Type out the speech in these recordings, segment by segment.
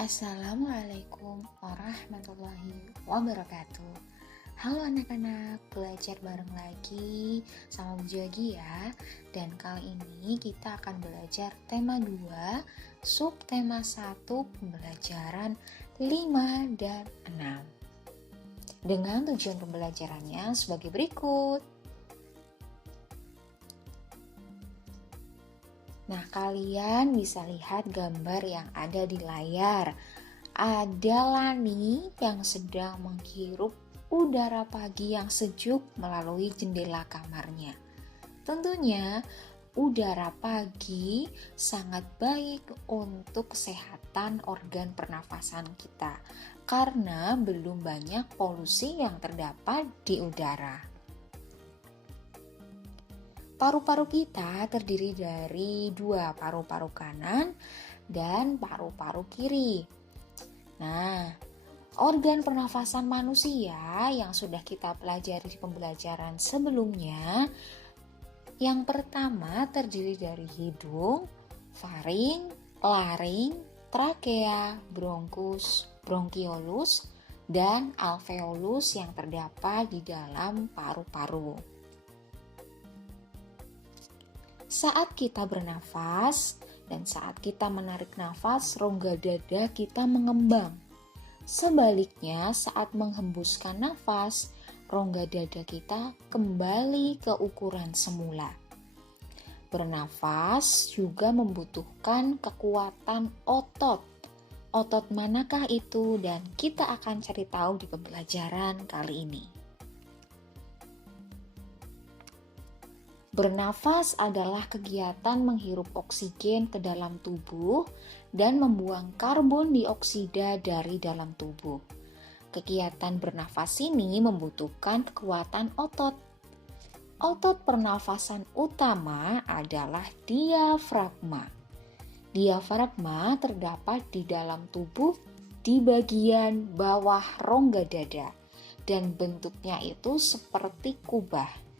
Assalamualaikum warahmatullahi wabarakatuh. Halo anak-anak, belajar bareng lagi sama Bu Jogi ya. Dan kali ini kita akan belajar tema 2, subtema 1, pembelajaran 5 dan 6. Dengan tujuan pembelajarannya sebagai berikut. Nah, kalian bisa lihat gambar yang ada di layar. Ada Lani yang sedang menghirup udara pagi yang sejuk melalui jendela kamarnya. Tentunya, udara pagi sangat baik untuk kesehatan organ pernafasan kita karena belum banyak polusi yang terdapat di udara. Paru-paru kita terdiri dari 2 paru-paru kanan dan paru-paru kiri. Nah, organ pernafasan manusia yang sudah kita pelajari di pembelajaran sebelumnya, yang pertama terdiri dari hidung, faring, laring, trakea, bronkus, bronkiolus, dan alveolus yang terdapat di dalam paru-paru. Saat kita bernafas dan saat kita menarik nafas, rongga dada kita mengembang. Sebaliknya, saat menghembuskan nafas, rongga dada kita kembali ke ukuran semula. Bernafas juga membutuhkan kekuatan otot. Otot manakah itu? Dan kita akan cari tahu di pembelajaran kali ini. Bernafas adalah kegiatan menghirup oksigen ke dalam tubuh dan membuang karbon dioksida dari dalam tubuh. Kegiatan bernafas ini membutuhkan kekuatan otot. Otot pernafasan utama adalah diafragma. Diafragma terdapat di dalam tubuh di bagian bawah rongga dada dan bentuknya itu seperti kubah.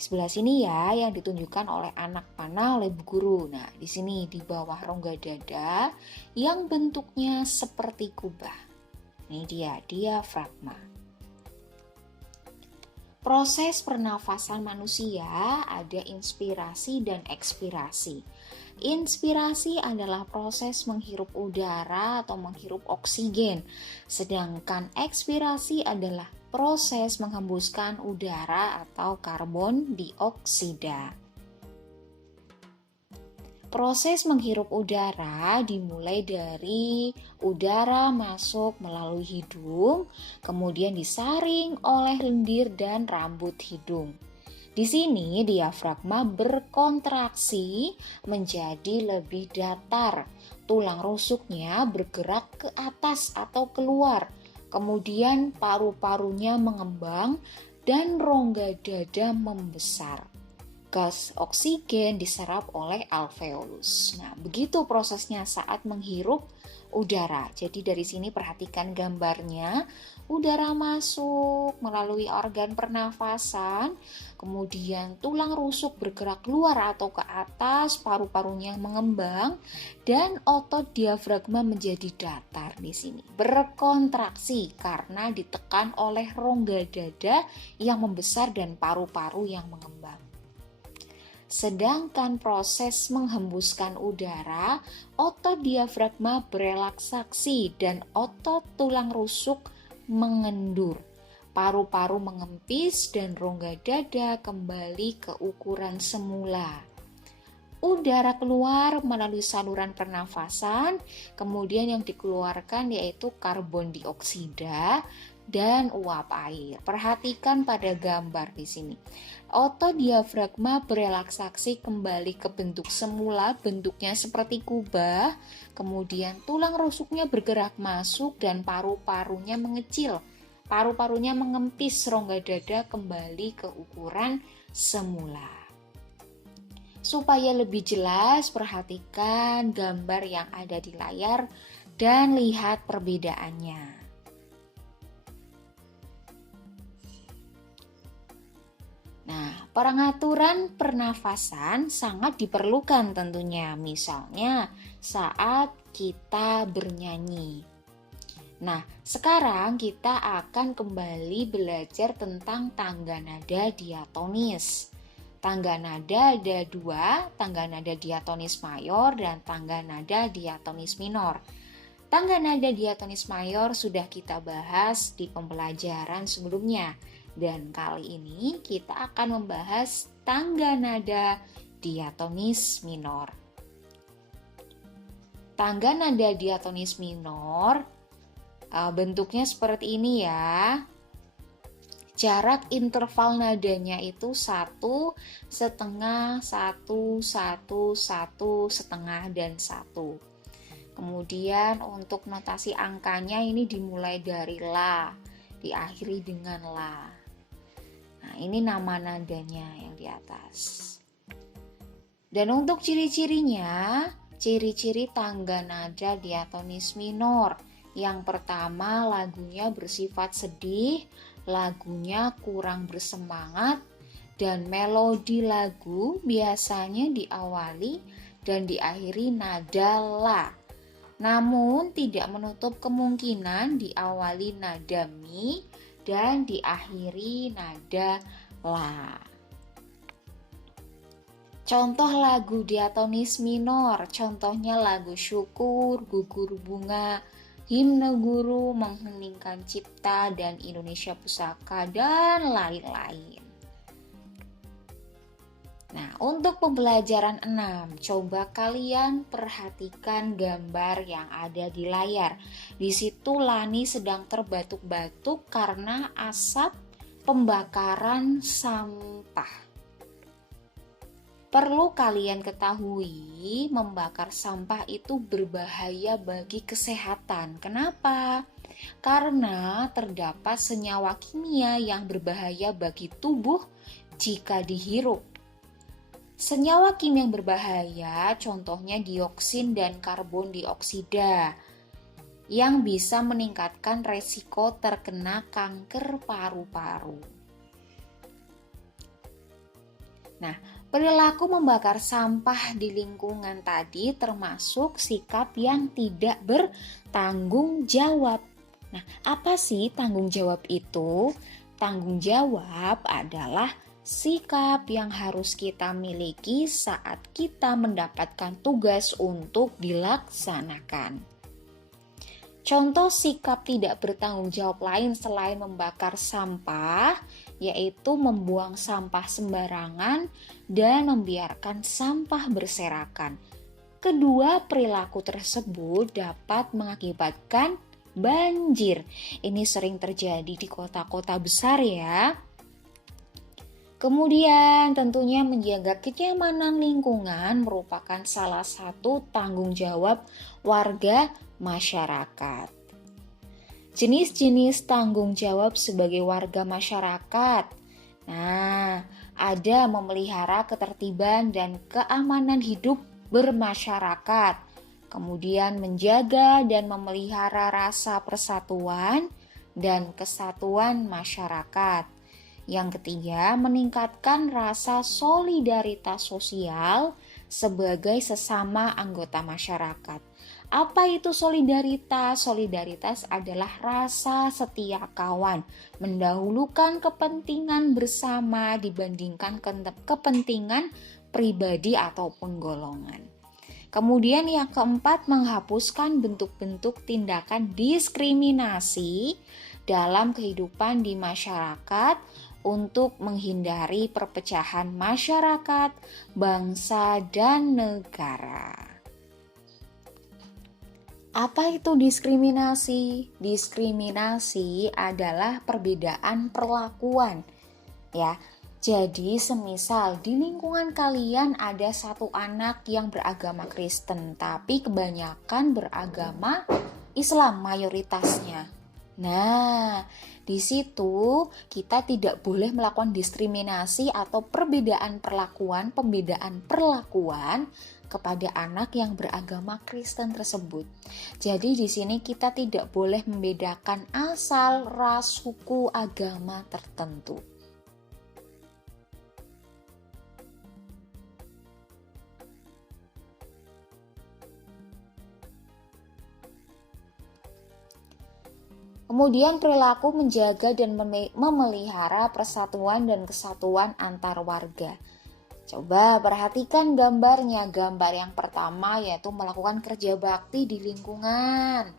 Di sebelah sini ya yang ditunjukkan oleh anak panah oleh Bu Guru. Nah, di sini di bawah rongga dada yang bentuknya seperti kubah. Ini dia diafragma. Proses pernafasan manusia ada inspirasi dan ekspirasi. Inspirasi adalah proses menghirup udara atau menghirup oksigen, sedangkan ekspirasi adalah proses menghembuskan udara atau karbon dioksida. Proses menghirup udara dimulai dari udara masuk melalui hidung, kemudian disaring oleh lendir dan rambut hidung. Di sini diafragma berkontraksi menjadi lebih datar. Tulang rusuknya bergerak ke atas atau keluar. Kemudian paru-parunya mengembang dan rongga dada membesar. Gas oksigen diserap oleh alveolus. Nah, begitu prosesnya saat menghirup udara. Jadi dari sini perhatikan gambarnya. Udara masuk melalui organ pernafasan, kemudian tulang rusuk bergerak keluar atau ke atas, paru-parunya mengembang, dan otot diafragma menjadi datar di sini. Berkontraksi karena ditekan oleh rongga dada yang membesar dan paru-paru yang mengembang. Sedangkan proses menghembuskan udara, otot diafragma berelaksasi dan otot tulang rusuk mengendur. Paru-paru mengempis dan rongga dada kembali ke ukuran semula. Udara keluar melalui saluran pernafasan, kemudian yang dikeluarkan yaitu karbon dioksida dan uap air. Perhatikan pada gambar di sini. Otot diafragma berelaksasi kembali ke bentuk semula, bentuknya seperti kubah. Kemudian tulang rusuknya bergerak masuk dan paru-parunya mengecil. Paru-parunya mengempis, rongga dada kembali ke ukuran semula. Supaya lebih jelas, perhatikan gambar yang ada di layar dan lihat perbedaannya. Nah, Pengaturan pernafasan sangat diperlukan tentunya, misalnya saat kita bernyanyi. Nah, sekarang kita akan kembali belajar tentang tangga nada diatonis. Tangga nada ada dua, tangga nada diatonis mayor dan tangga nada diatonis minor. Tangga nada diatonis mayor sudah kita bahas di pembelajaran sebelumnya. Dan kali ini kita akan membahas tangga nada diatonis minor. Tangga nada diatonis minor bentuknya seperti ini ya. Jarak interval nadanya itu 1, setengah, 1, 1, 1, setengah, dan 1. Kemudian untuk notasi angkanya ini dimulai dari La, diakhiri dengan La. Nah, ini nama nadanya yang di atas. Dan untuk ciri-cirinya, ciri-ciri tangga nada diatonis minor. Yang pertama, lagunya bersifat sedih, lagunya kurang bersemangat, dan melodi lagu biasanya diawali dan diakhiri nada La. Namun tidak menutup kemungkinan diawali nada Mi dan diakhiri nada La. Contoh lagu diatonis minor, contohnya lagu Syukur, Gugur Bunga, Himne Guru, Mengheningkan Cipta, dan Indonesia Pusaka, dan lain-lain. Nah, untuk pembelajaran 6, coba kalian perhatikan gambar yang ada di layar. Di situ Lani sedang terbatuk-batuk karena asap pembakaran sampah. Perlu kalian ketahui, membakar sampah itu berbahaya bagi kesehatan. Kenapa? Karena terdapat senyawa kimia yang berbahaya bagi tubuh jika dihirup. Senyawa kimia yang berbahaya contohnya dioksin dan karbon dioksida yang bisa meningkatkan resiko terkena kanker paru-paru. Nah, perilaku membakar sampah di lingkungan tadi termasuk sikap yang tidak bertanggung jawab. Nah, apa sih tanggung jawab itu? Tanggung jawab adalah sikap yang harus kita miliki saat kita mendapatkan tugas untuk dilaksanakan. Contoh sikap tidak bertanggung jawab lain selain membakar sampah, yaitu membuang sampah sembarangan dan membiarkan sampah berserakan. Kedua perilaku tersebut dapat mengakibatkan banjir. Ini sering terjadi di kota-kota besar ya. Kemudian tentunya menjaga kenyamanan lingkungan merupakan salah satu tanggung jawab warga masyarakat. Jenis-jenis tanggung jawab sebagai warga masyarakat. Nah, ada memelihara ketertiban dan keamanan hidup bermasyarakat. Kemudian menjaga dan memelihara rasa persatuan dan kesatuan masyarakat. Yang ketiga, meningkatkan rasa solidaritas sosial sebagai sesama anggota masyarakat. Apa itu solidaritas? Solidaritas adalah rasa setia kawan, mendahulukan kepentingan bersama dibandingkan kepentingan pribadi ataupun golongan. Kemudian yang keempat, menghapuskan bentuk-bentuk tindakan diskriminasi dalam kehidupan di masyarakat untuk menghindari perpecahan masyarakat, bangsa, dan negara. Apa itu diskriminasi? Diskriminasi adalah perbedaan perlakuan, ya. Jadi semisal di lingkungan kalian ada satu anak yang beragama Kristen, tapi kebanyakan beragama Islam mayoritasnya. Nah, di situ kita tidak boleh melakukan diskriminasi atau pembedaan perlakuan kepada anak yang beragama Kristen tersebut. Jadi di sini kita tidak boleh membedakan asal, ras, suku, agama tertentu. Kemudian perilaku menjaga dan memelihara persatuan dan kesatuan antar warga. Coba perhatikan gambarnya. Gambar yang pertama yaitu melakukan kerja bakti di lingkungan.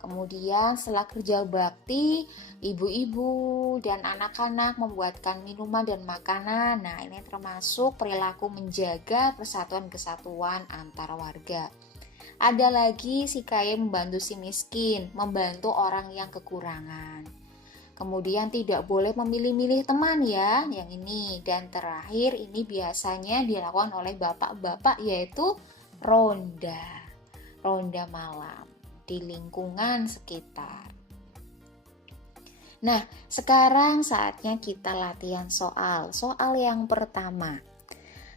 Kemudian setelah kerja bakti, ibu-ibu dan anak-anak membuatkan minuman dan makanan. Nah, ini termasuk perilaku menjaga persatuan kesatuan antar warga. Ada lagi si kaya membantu si miskin, membantu orang yang kekurangan. Kemudian tidak boleh memilih-milih teman ya, yang ini. Dan terakhir ini biasanya dilakukan oleh bapak-bapak yaitu ronda malam di lingkungan sekitar. Nah, sekarang saatnya kita latihan soal. Soal yang pertama.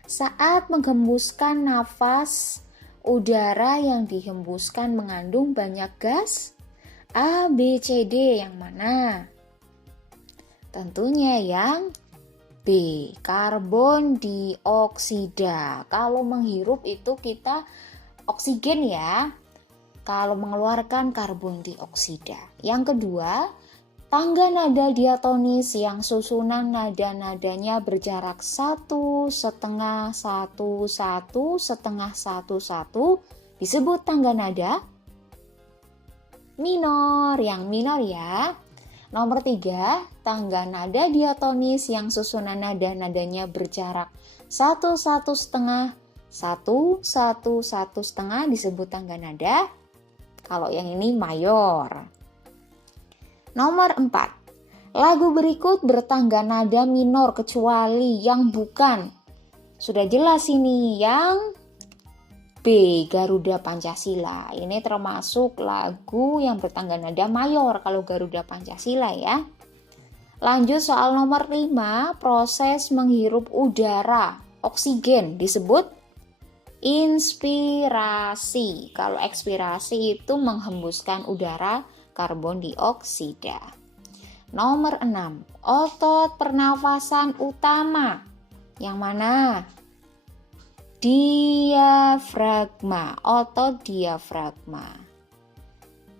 Saat menghembuskan nafas, udara yang dihembuskan mengandung banyak gas? A, B, C, D yang mana? Tentunya yang B, karbon dioksida. Kalau menghirup itu kita oksigen ya. Kalau mengeluarkan karbon dioksida. Yang kedua, tangga nada diatonis yang susunan nada-nadanya berjarak 1,5, 1,5, 1,5 disebut tangga nada minor, yang minor ya. Nomor 3, tangga nada diatonis yang susunan nada-nadanya berjarak 1,5, 1,5 disebut tangga nada. Kalau yang ini mayor. Nomor 4. Lagu berikut bertangga nada minor kecuali yang bukan. Sudah jelas ini yang B, Garuda Pancasila. Ini termasuk lagu yang bertangga nada mayor kalau Garuda Pancasila ya. Lanjut soal nomor 5, proses menghirup udara, oksigen disebut inspirasi. Kalau ekspirasi itu menghembuskan udara, karbon dioksida. Nomor 6, otot pernafasan utama. Yang mana? Diafragma, otot diafragma.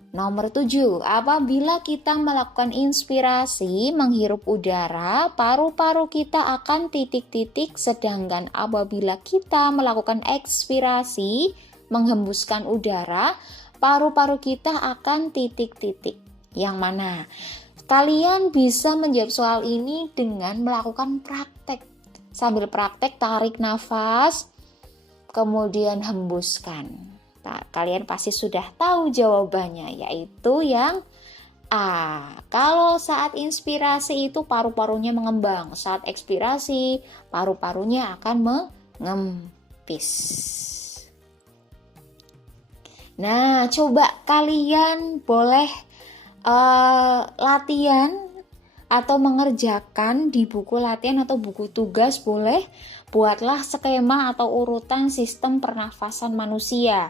Nomor 7, apabila kita melakukan inspirasi, menghirup udara, paru-paru kita akan titik-titik, sedangkan apabila kita melakukan ekspirasi, menghembuskan udara, paru-paru kita akan titik-titik. Yang mana? Kalian bisa menjawab soal ini dengan melakukan praktek. Sambil praktek, tarik nafas, kemudian hembuskan. Nah, kalian pasti sudah tahu jawabannya, yaitu yang A. Kalau saat inspirasi itu paru-parunya mengembang, saat ekspirasi paru-parunya akan mengempis. Nah, coba kalian boleh latihan atau mengerjakan di buku latihan atau buku tugas, boleh buatlah skema atau urutan sistem pernafasan manusia.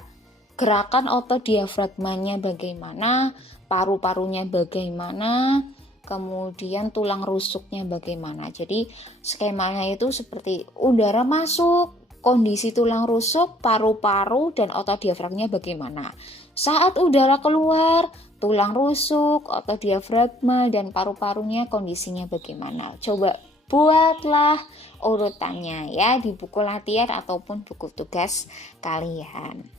Gerakan otot diafragmanya bagaimana, paru-parunya bagaimana, kemudian tulang rusuknya bagaimana. Jadi skemanya itu seperti udara masuk, kondisi tulang rusuk, paru-paru, dan otot diafragmanya bagaimana. Saat udara keluar, tulang rusuk, otot diafragma, dan paru-parunya kondisinya bagaimana. Coba buatlah urutannya ya di buku latihan ataupun buku tugas kalian.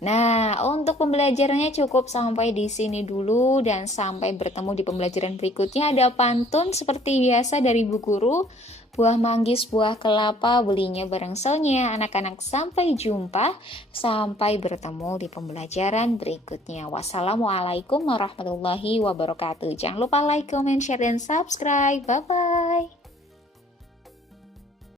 Nah, untuk pembelajarannya cukup sampai di sini dulu dan sampai bertemu di pembelajaran berikutnya. Ada pantun seperti biasa dari Bu Guru. Buah manggis, buah kelapa, belinya bareng selnya. Anak-anak sampai jumpa, sampai bertemu di pembelajaran berikutnya. Wassalamualaikum warahmatullahi wabarakatuh. Jangan lupa like, comment, share, dan subscribe. Bye-bye.